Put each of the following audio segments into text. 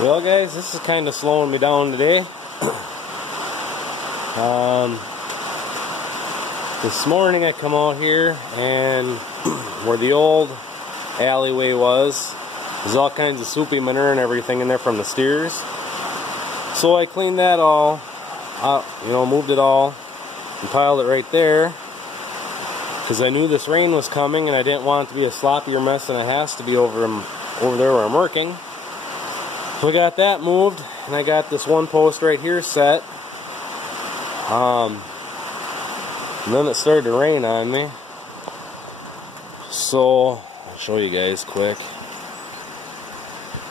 Well guys, this is kind of slowing me down today. This morning I come out here and where the old alleyway was, there's all kinds of soupy manure and everything in there from the steers. So I cleaned that all out, moved it all and piled it right there because I knew this rain was coming and I didn't want it to be a sloppier mess than it has to be over there where I'm working. So I got that moved, and I got this one post right here set. And then it started to rain on me. So I'll show you guys quick.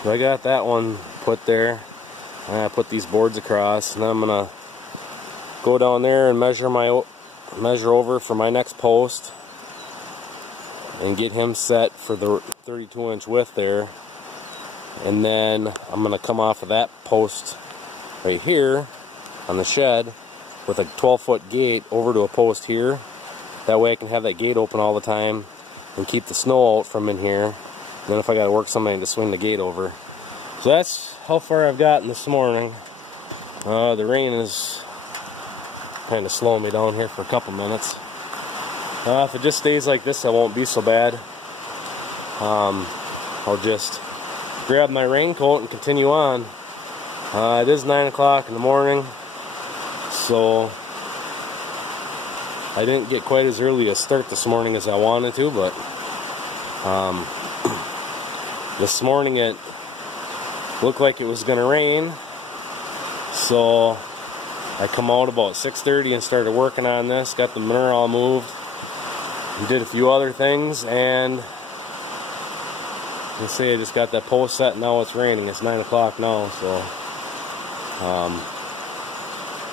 So I got that one put there. And I put these boards across, and then I'm gonna go down there and measure over for my next post, and get him set for the 32-inch width there. And then I'm going to come off of that post right here on the shed with a 12-foot gate over to a post here. That way I can have that gate open all the time and keep the snow out from in here. And then if I got to work somebody to swing the gate over. So that's how far I've gotten this morning. The rain is kind of slowing me down here for a couple minutes. If it just stays like this, it won't be so bad. I'll just grab my raincoat and continue on. It is 9 o'clock in the morning, so I didn't get quite as early a start this morning as I wanted to, but this morning it looked like it was going to rain, so I come out about 6:30 and started working on this, got the manure all moved, and did a few other things, and I say I just got that post set, and now it's raining. It's 9 o'clock now, so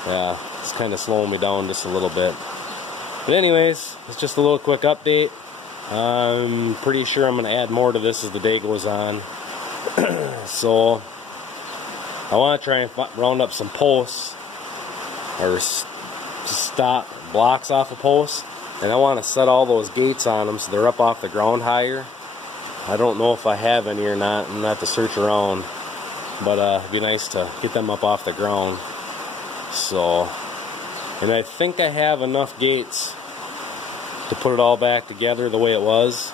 yeah, it's kind of slowing me down just a little bit. But anyways, it's just a little quick update. I'm pretty sure I'm going to add more to this as the day goes on. So I want to try and round up some posts, or stop blocks off of posts, and I want to set all those gates on them so they're up off the ground higher. I don't know if I have any or not. I'm going to have to search around. But it'd be nice to get them up off the ground. So, and I think I have enough gates to put it all back together the way it was.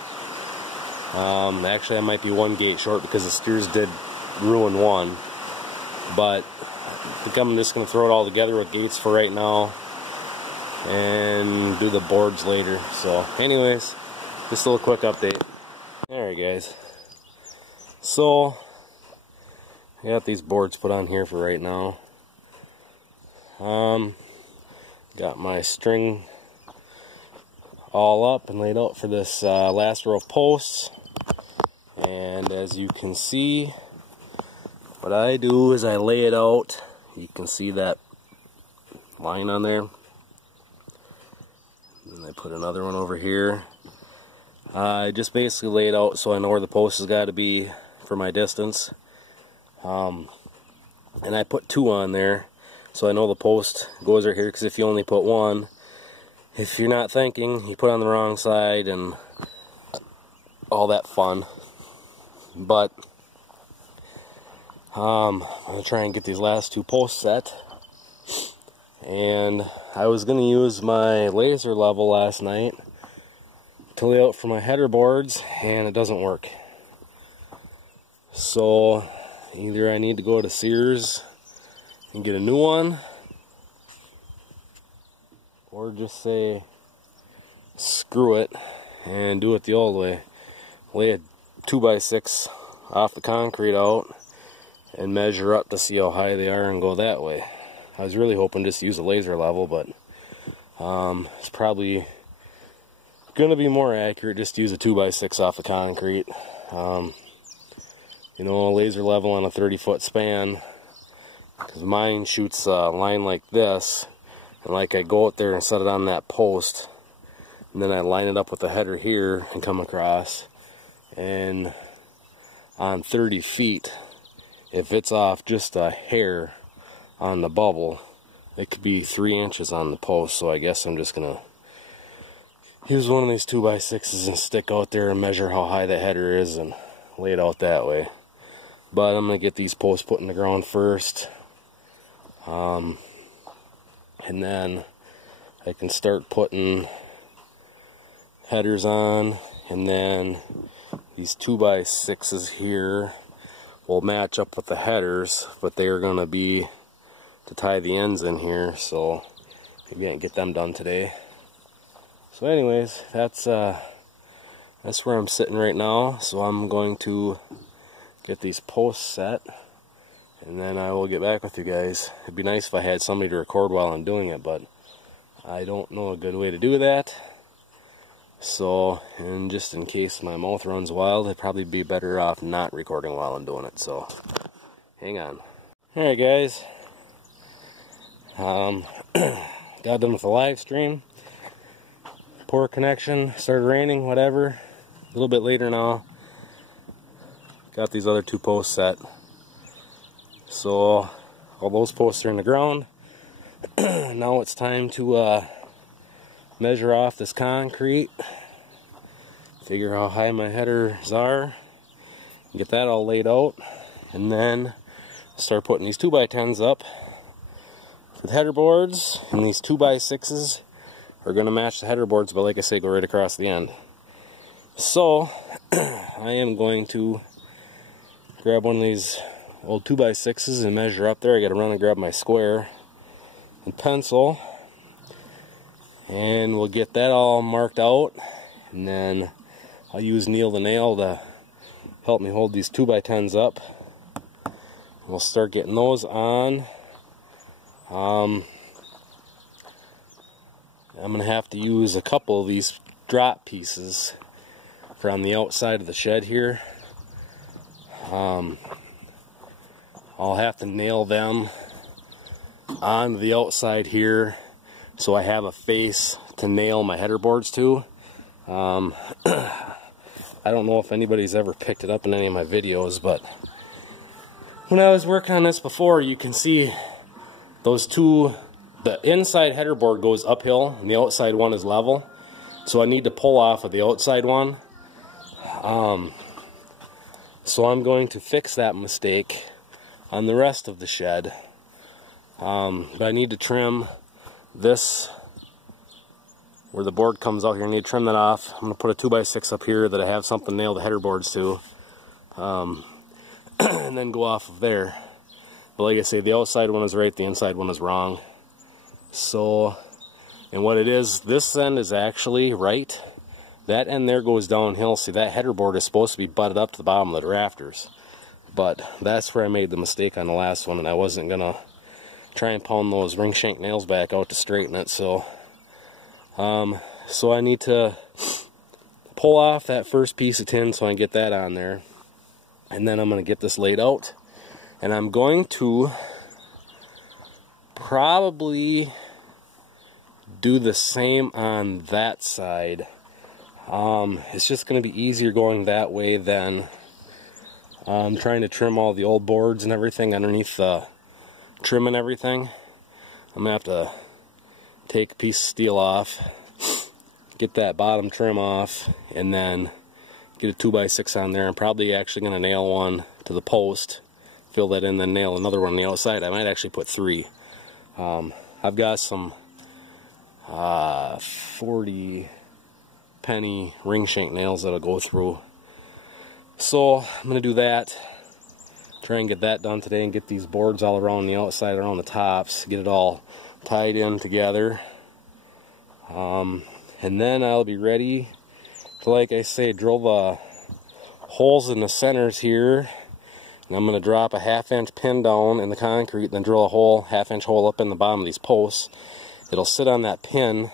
Actually, I might be one gate short because the steers did ruin one. But I think I'm just going to throw it all together with gates for right now. And do the boards later. So, anyways, just a little quick update. Alright guys, so I got these boards put on here for right now. Got my string all up and laid out for this last row of posts, and as you can see, what I do is I lay it out. You can see that line on there, and I put another one over here. I just basically lay it out so I know where the post has got to be for my distance. And I put two on there so I know the post goes right here, because if you only put one, if you're not thinking, you put it on the wrong side and all that fun. But I'm going to try and get these last two posts set. And I was going to use my laser level last night to lay out for my header boards, and it doesn't work. So either I need to go to Sears and get a new one, or just say screw it and do it the old way. Lay a 2x6 off the concrete out and measure up to see how high they are and go that way. I was really hoping just to use a laser level, but it's probably gonna be more accurate just to use a 2x6 off the concrete. A laser level on a 30-foot span, because mine shoots a line like this, and like I go out there and set it on that post, and then I line it up with the header here and come across, and on 30 feet, if it's off just a hair on the bubble, it could be 3 inches on the post. So I guess I'm just gonna use one of these 2x6s and stick out there and measure how high the header is and lay it out that way. But I'm going to get these posts put in the ground first. And then I can start putting headers on, and then these 2x6s here will match up with the headers, but they are going to be to tie the ends in here, so maybe I can get them done today. So anyways, that's where I'm sitting right now. So I'm going to get these posts set, and then I will get back with you guys. It'd be nice if I had somebody to record while I'm doing it, but I don't know a good way to do that. So, and just in case my mouth runs wild, I'd probably be better off not recording while I'm doing it. So, hang on. Alright guys, got done with the live stream. Poor connection, started raining, whatever. A little bit later now. Got these other 2 posts set. So, all those posts are in the ground. Now it's time to measure off this concrete, figure how high my headers are, get that all laid out, and then start putting these 2x10s up with header boards, and these 2x6s are going to match the header boards, but like I say, go right across the end. So I am going to grab one of these old 2x6s and measure up there. I got to run and grab my square and pencil, and we'll get that all marked out, and then I'll use Neil the nail to help me hold these 2x10s up. We'll start getting those on. I'm gonna have to use a couple of these drop pieces for on the outside of the shed here. I'll have to nail them on the outside here so I have a face to nail my header boards to. I don't know if anybody's ever picked it up in any of my videos, but when I was working on this before, you can see those 2, the inside header board goes uphill and the outside one is level, so I need to pull off of the outside one. So I'm going to fix that mistake on the rest of the shed. But I need to trim this where the board comes out here. I need to trim that off. I'm going to put a 2x6 up here that I have something nailed the header boards to, and then go off of there. But like I say, the outside one is right, the inside one is wrong. So, and what it is, this end is actually right. That end there goes downhill. See, that header board is supposed to be butted up to the bottom of the rafters. But that's where I made the mistake on the last one, and I wasn't going to try and pound those ring shank nails back out to straighten it. So I need to pull off that first piece of tin so I can get that on there, and then I'm going to get this laid out, and I'm going to probably do the same on that side. It's just going to be easier going that way than trying to trim all the old boards and everything underneath the trim and everything. I'm going to have to take a piece of steel off, get that bottom trim off, and then get a 2x6 on there. I'm probably actually going to nail one to the post, fill that in, then nail another one on the outside. I might actually put 3. I've got some 40 penny ring shank nails that'll go through. So I'm going to do that, try and get that done today, and get these boards all around the outside, around the tops, get it all tied in together. And then I'll be ready to, like I say, drill the holes in the centers here. And I'm going to drop a 1/2-inch pin down in the concrete, then drill a hole, 1/2-inch hole up in the bottom of these posts. It'll sit on that pin,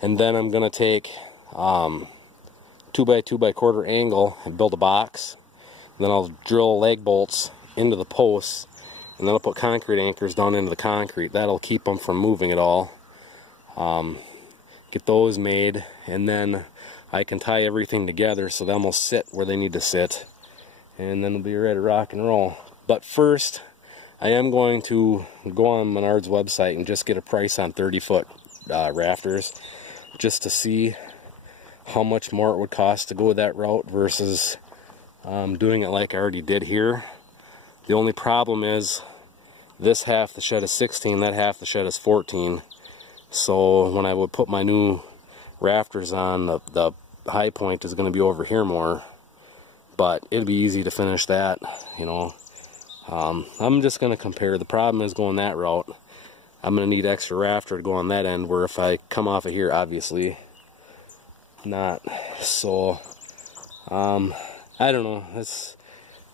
and then I'm going to take 2x2x1/4 angle and build a box. Then I'll drill leg bolts into the posts, and then I'll put concrete anchors down into the concrete. That'll keep them from moving at all. Get those made, and then I can tie everything together so them will sit where they need to sit, and then we'll be ready to rock and roll. But first, I am going to go on Menard's website and just get a price on 30-foot rafters, just to see how much more it would cost to go that route versus doing it like I already did here. The only problem is this half the shed is 16, that half the shed is 14. So when I would put my new rafters on, the high point is going to be over here more. But it'd be easy to finish that, you know. I'm just going to compare. The problem is going that route, I'm going to need extra rafter to go on that end, where if I come off of here, obviously not. So I don't know. It's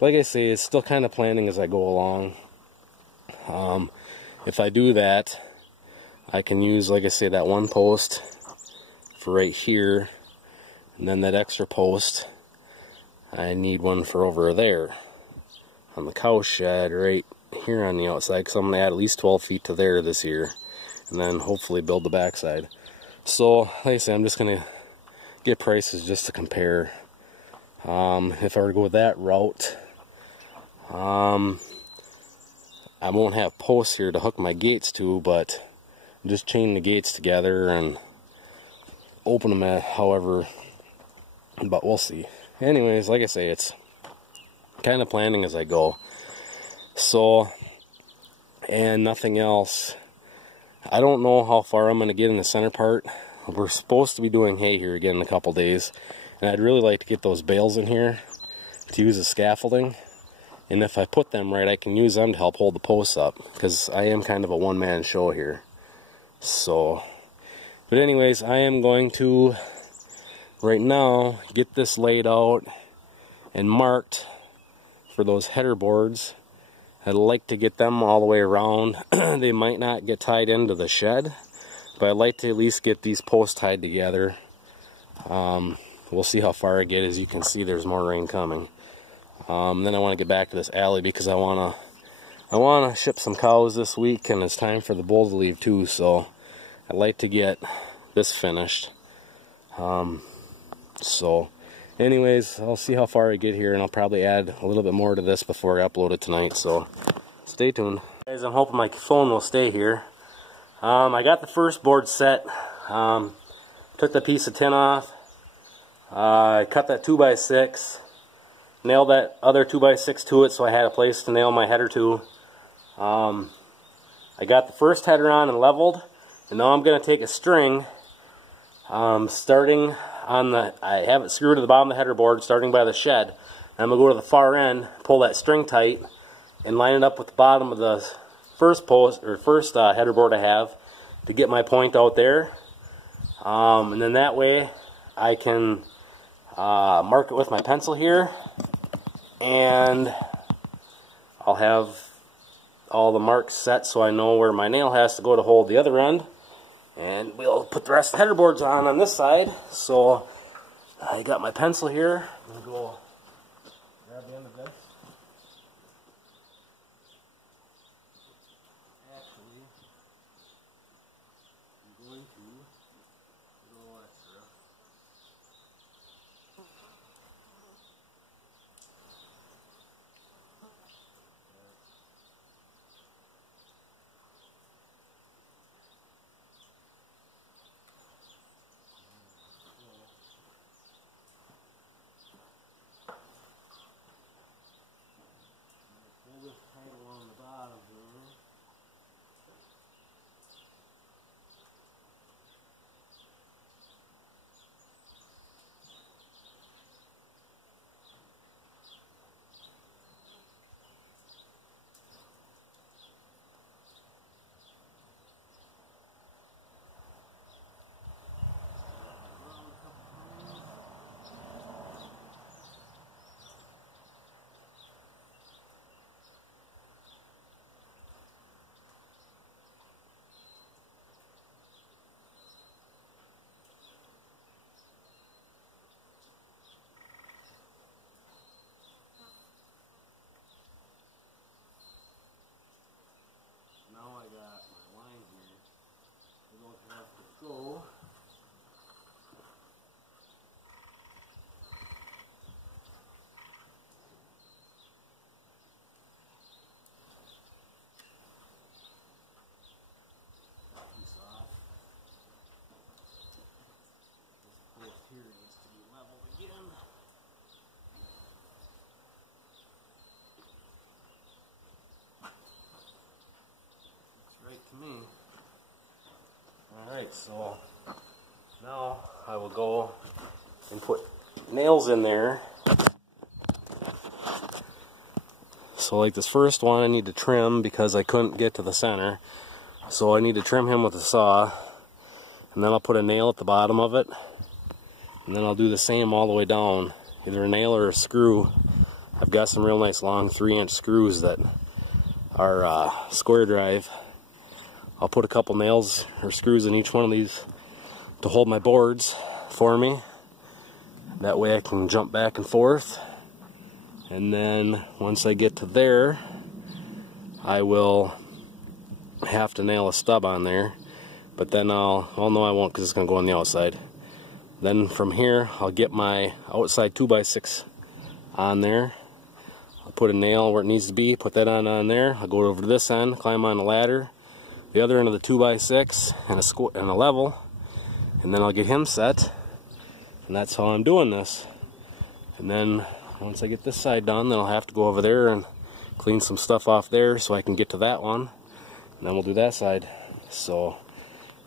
like I say, it's still kind of planning as I go along. If I do that, I can use, like I say, that one post for right here, and then that extra post, I need one for over there on the cow shed right here on the outside, because I'm going to add at least 12 feet to there this year, and then hopefully build the backside. So, like I say, I'm just going to get prices just to compare. If I were to go that route, I won't have posts here to hook my gates to, but just chain the gates together and open them at however, but we'll see. Anyways, like I say, it's kind of planning as I go. So, and nothing else. I don't know how far I'm going to get in the center part. We're supposed to be doing hay here again in a couple days, and I'd really like to get those bales in here to use as scaffolding. And if I put them right, I can use them to help hold the posts up, because I am kind of a one-man show here. So, but anyways, I am going to right now get this laid out and marked for those header boards. I'd like to get them all the way around. They might not get tied into the shed, but I'd like to at least get these posts tied together. We'll see how far I get. As you can see, there's more rain coming. Then I want to get back to this alley, because I want to ship some cows this week, and it's time for the bull to leave too, so I'd like to get this finished. So anyways, I'll see how far I get here, and I'll probably add a little bit more to this before I upload it tonight, so stay tuned. Guys, I'm hoping my phone will stay here. I got the first board set, took the piece of tin off, I cut that 2x6, nailed that other 2x6 to it so I had a place to nail my header to. I got the first header on and leveled, and now I'm going to take a string, starting on the, I have it screwed to the bottom of the header board, starting by the shed, and I'm going to go to the far end, pull that string tight, and line it up with the bottom of the first post, or first header board I have, to get my point out there. And then that way I can mark it with my pencil here, and I'll have all the marks set so I know where my nail has to go to hold the other end. And we'll put the rest of the header boards on this side. So I got my pencil here. I'm going to go grab the end of this. Actually, I'm going to put a little extra. Alright, so now I will go and put nails in there. So like this first one I need to trim because I couldn't get to the center. So I need to trim him with a saw. And then I'll put a nail at the bottom of it. And then I'll do the same all the way down. Either a nail or a screw. I've got some real nice long 3-inch screws that are square drive. I'll put a couple nails or screws in each one of these to hold my boards for me. That way I can jump back and forth. And then once I get to there, I will have to nail a stub on there. But then no, I won't, because it's going to go on the outside. Then from here, I'll get my outside 2x6 on there. I'll put a nail where it needs to be, put that on there. I'll go over to this end, climb on the ladder, the other end of the 2x6, and a level. And then I'll get him set. And that's how I'm doing this. And then once I get this side done, then I'll have to go over there and clean some stuff off there so I can get to that one. And then we'll do that side. So,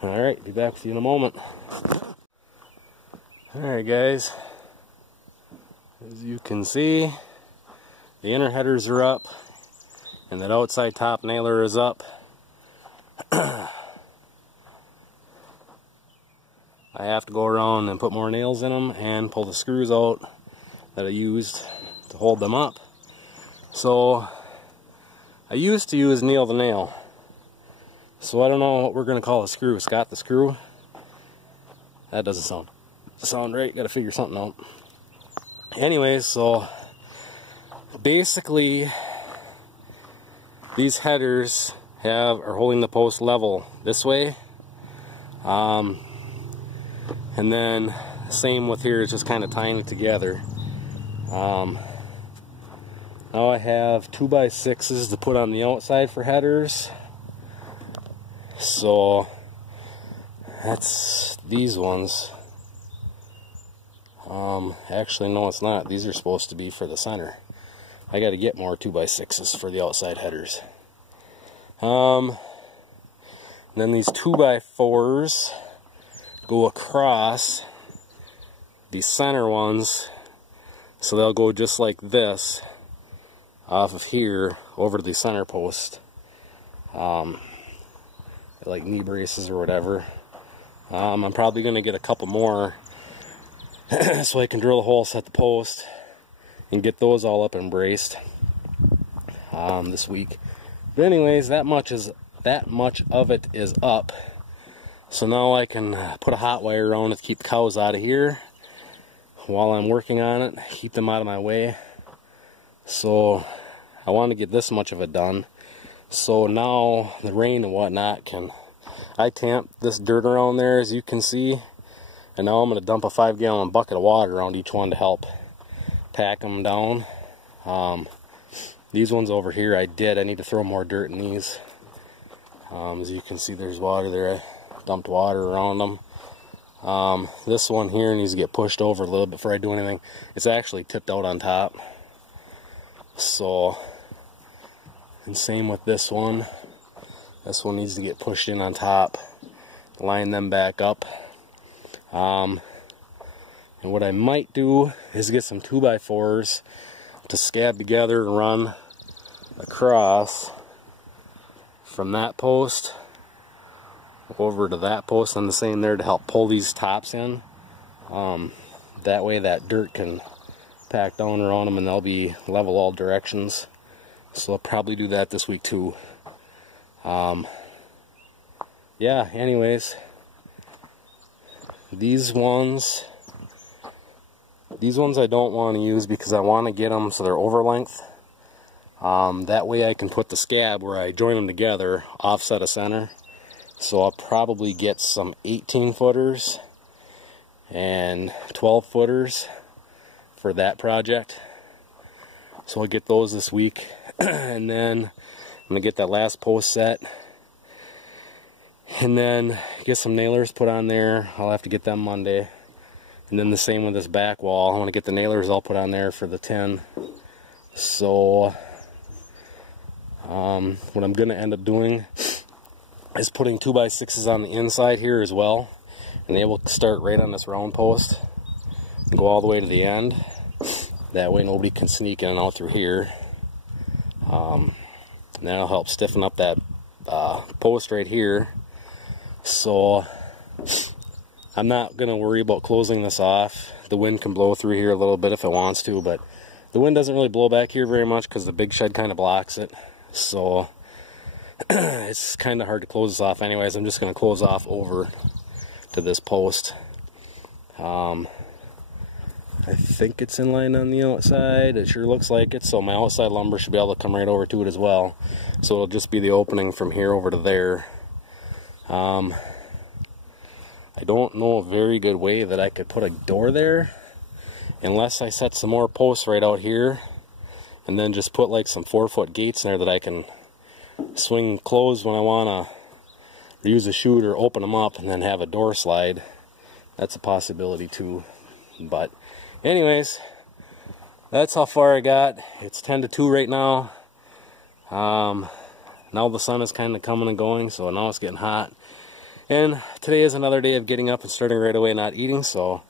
alright, be back with you in a moment. Alright guys, as you can see, the inner headers are up and that outside top nailer is up. I have to go around and put more nails in them and pull the screws out that I used to hold them up. So I used to use nail the nail. So I don't know what we're going to call a screw. Scott the screw? That doesn't sound right. Got to figure something out. Anyways, so basically these headers are holding the post level this way. And then same with here, it's just kind of tying it together. Now I have 2x6s to put on the outside for headers. So that's these ones. Actually no, it's not. These are supposed to be for the center. I got to get more 2x6s for the outside headers. Then these 2x4s go across the center ones, so they'll go just like this off of here over to the center post, like knee braces or whatever. I'm probably going to get a couple more so I can drill a hole, set the post, and get those all up and braced this week. But anyways, that much of it is up. So now I can put a hot wire around it to keep the cows out of here while I'm working on it, keep them out of my way. So I want to get this much of it done. So now the rain and whatnot I tamped this dirt around there, as you can see, and now I'm going to dump a 5-gallon bucket of water around each one to help pack them down. These ones over here I need to throw more dirt in these. As you can see, there's water there. I dumped water around them. This one here needs to get pushed over a little bit before I do anything. It's actually tipped out on top. So, and same with this one. This one needs to get pushed in on top. Line them back up. And what I might do is get some 2x4s to scab together and run across from that post over to that post, and the same there to help pull these tops in. That way that dirt can pack down around them and they'll be level all directions. So I'll probably do that this week too. Yeah, anyways, these ones I don't want to use because I want to get them so they're over length. That way I can put the scab where I join them together offset of center. So I'll probably get some 18-footers and 12-footers for that project. So I'll get those this week. And then I'm going to get that last post set. And then get some nailers put on there. I'll have to get them Monday. And then the same with this back wall. I want to get the nailers all put on there for the 10. So what I'm going to end up doing is putting 2x6s on the inside here as well, and they will start right on this round post and go all the way to the end. That way nobody can sneak in and out through here. And that'll help stiffen up that post right here. So I'm not going to worry about closing this off. The wind can blow through here a little bit if it wants to, but the wind doesn't really blow back here very much because the big shed kind of blocks it. So it's kind of hard to close this off anyways. I'm just going to close off over to this post. I think it's in line on the outside. It sure looks like it. So my outside lumber should be able to come right over to it as well. So it'll just be the opening from here over to there. I don't know a very good way that I could put a door there, unless I set some more posts right out here and then just put like some 4-foot gates in there that I can swing closed when I want to use a chute or open them up and then have a door slide. That's a possibility too. But anyways, that's how far I got. It's 10 to 2 right now. Now the sun is kind of coming and going, so now it's getting hot. And today is another day of getting up and starting right away not eating, so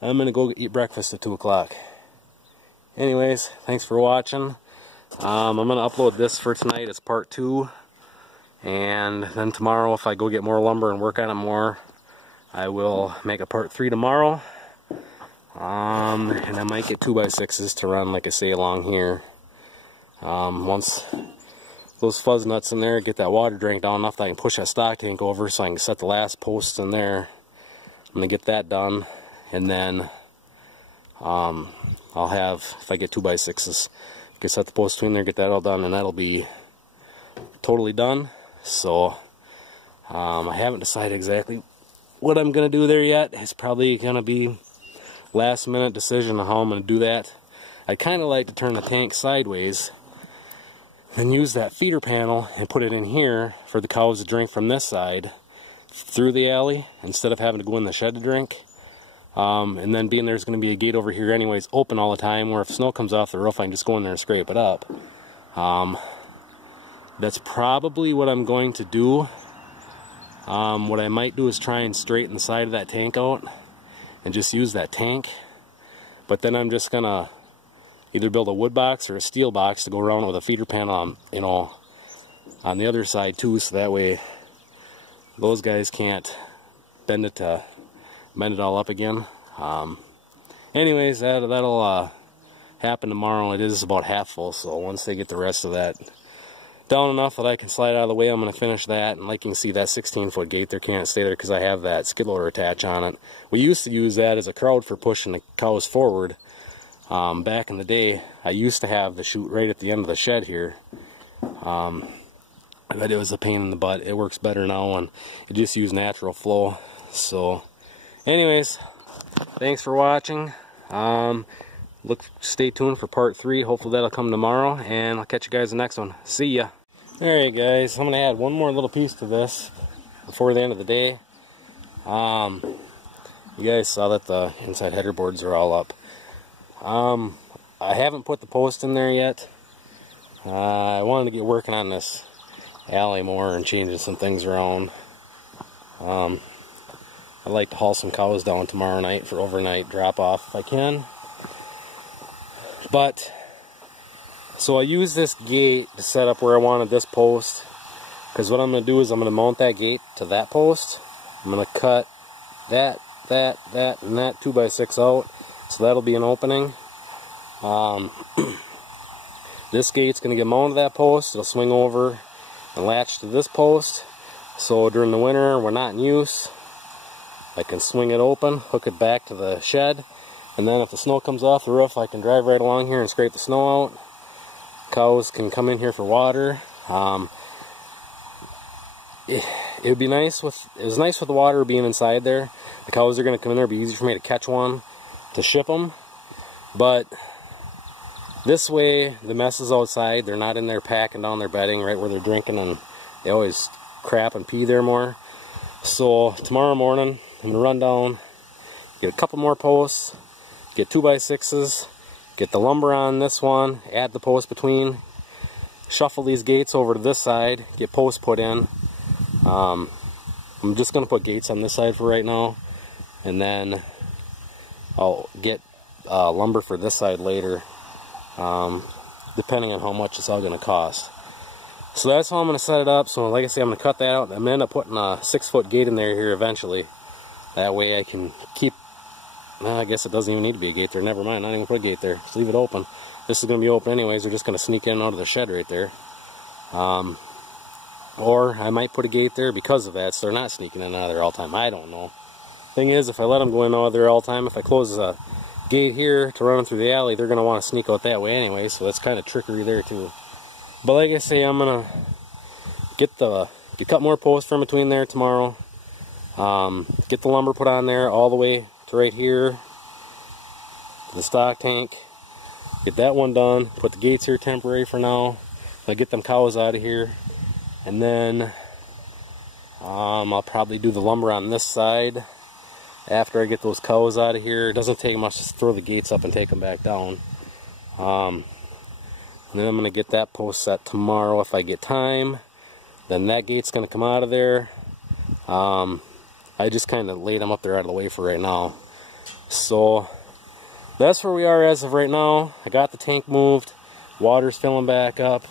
I'm going to go eat breakfast at 2 o'clock. Anyways, thanks for watching. I'm going to upload this for tonight as part 2. And then tomorrow, if I go get more lumber and work on it more, I will make a part 3 tomorrow. And I might get 2x6s to run, like I say, along here. Once those fuzz nuts in there get that water drain down enough that I can push that stock tank over so I can set the last posts in there. I'm going to get that done, and then I'll have, if I get 2x6s, I can set the posts between there, get that all done, and that'll be totally done. So I haven't decided exactly what I'm going to do there yet. It's probably going to be last minute decision on how I'm going to do that. I'd kind of like to turn the tank sideways and use that feeder panel and put it in here for the cows to drink from this side through the alley instead of having to go in the shed to drink. And then being there's going to be a gate over here anyways open all the time, where if snow comes off the roof I can just go in there and scrape it up. That's probably what I'm going to do. What I might do is try and straighten the side of that tank out and just use that tank. But then I'm just gonna either build a wood box or a steel box to go around with a feeder panel, you know, on the other side too, so that way those guys can't bend it all up again. Anyways, that'll happen tomorrow. It is about half full, so once they get the rest of that down enough that I can slide out of the way, I'm going to finish that. And like you can see, that 16-foot gate there can't stay there because I have that skid loader attach on it. We used to use that as a crowd for pushing the cows forward. Back in the day, I used to have the chute right at the end of the shed here. But it was a pain in the butt. It works better now, and it just used natural flow. So anyways, thanks for watching. Stay tuned for part 3. Hopefully that'll come tomorrow, and I'll catch you guys in the next one. See ya. Alright guys, I'm going to add one more little piece to this before the end of the day. You guys saw that the inside header boards are all up. I haven't put the post in there yet. I wanted to get working on this alley more and changing some things around. I'd like to haul some cows down tomorrow night for overnight drop off if I can. But so I use this gate to set up where I wanted this post, because what I'm going to do is I'm going to mount that gate to that post. I'm going to cut that, and that 2x6 out, so that'll be an opening. This gate's going to get mounted to that post. It'll swing over and latch to this post, so during the winter we're not in use, I can swing it open, hook it back to the shed, and then if the snow comes off the roof I can drive right along here and scrape the snow out. Cows can come in here for water. It would be nice with, it was nice with the water being inside there. The cows are going to come in there, it'd be easy for me to catch one to ship them. But this way the mess is outside, they're not in there packing down their bedding right where they're drinking, and they always crap and pee there more. So tomorrow morning I'm going to run down, get a couple more posts, get 2x6s, get the lumber on this one, add the post between, shuffle these gates over to this side, get posts put in. I'm just going to put gates on this side for right now, and then I'll get lumber for this side later, depending on how much it's all going to cost. So that's how I'm going to set it up. So like I say, I'm going to cut that out. I'm going to end up putting a 6-foot gate in there here eventually. That way I can keep, well, I guess it doesn't even need to be a gate there. Never mind, not even put a gate there. Just leave it open. This is going to be open anyways. We're just going to sneak in and out of the shed right there. Or I might put a gate there because of that, so they're not sneaking in and out of there all the time. I don't know. Thing is, if I let them go in and out of there all the time, if I close a gate here to run them through the alley, they're going to want to sneak out that way anyway, so that's kind of trickery there too. But like I say, I'm going to cut more posts from between there tomorrow. Get the lumber put on there all the way to right here, to the stock tank. Get that one done. Put the gates here temporary for now. I'll get them cows out of here. And then I'll probably do the lumber on this side after I get those cows out of here. It doesn't take much to throw the gates up and take them back down. And then I'm going to get that post set tomorrow if I get time. Then that gate's going to come out of there. I just kind of laid them up there out of the way for right now. So that's where we are as of right now. I got the tank moved. Water's filling back up.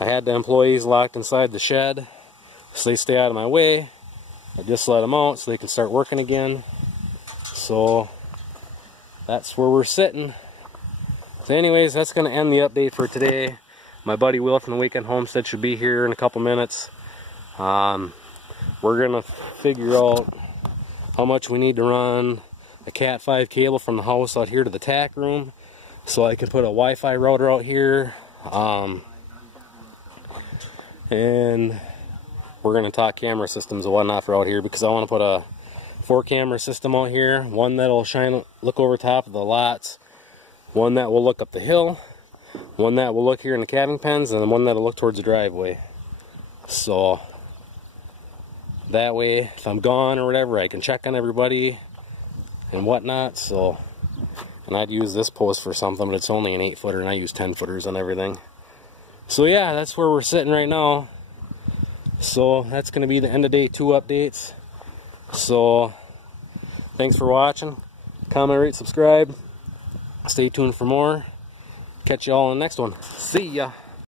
I had the employees locked inside the shed so they stay out of my way. I just let them out so they can start working again. So that's where we're sitting. So anyways, that's going to end the update for today. My buddy Will from the Weekend Homestead should be here in a couple minutes. We're going to figure out how much we need to run a Cat 5 cable from the house out here to the tack room so I can put a Wi-Fi router out here. And we're going to talk camera systems and whatnot for out here, because I want to put a 4-camera system out here. One that'll look over top of the lots, one that will look up the hill, one that will look here in the calving pens, and one that'll look towards the driveway. So that way, if I'm gone or whatever, I can check on everybody and whatnot. So, and I'd use this post for something, but it's only an 8-footer, and I use 10-footers on everything. So yeah, that's where we're sitting right now. So that's going to be the end of day 2 updates. So thanks for watching. Comment, rate, subscribe. Stay tuned for more. Catch you all in the next one. See ya.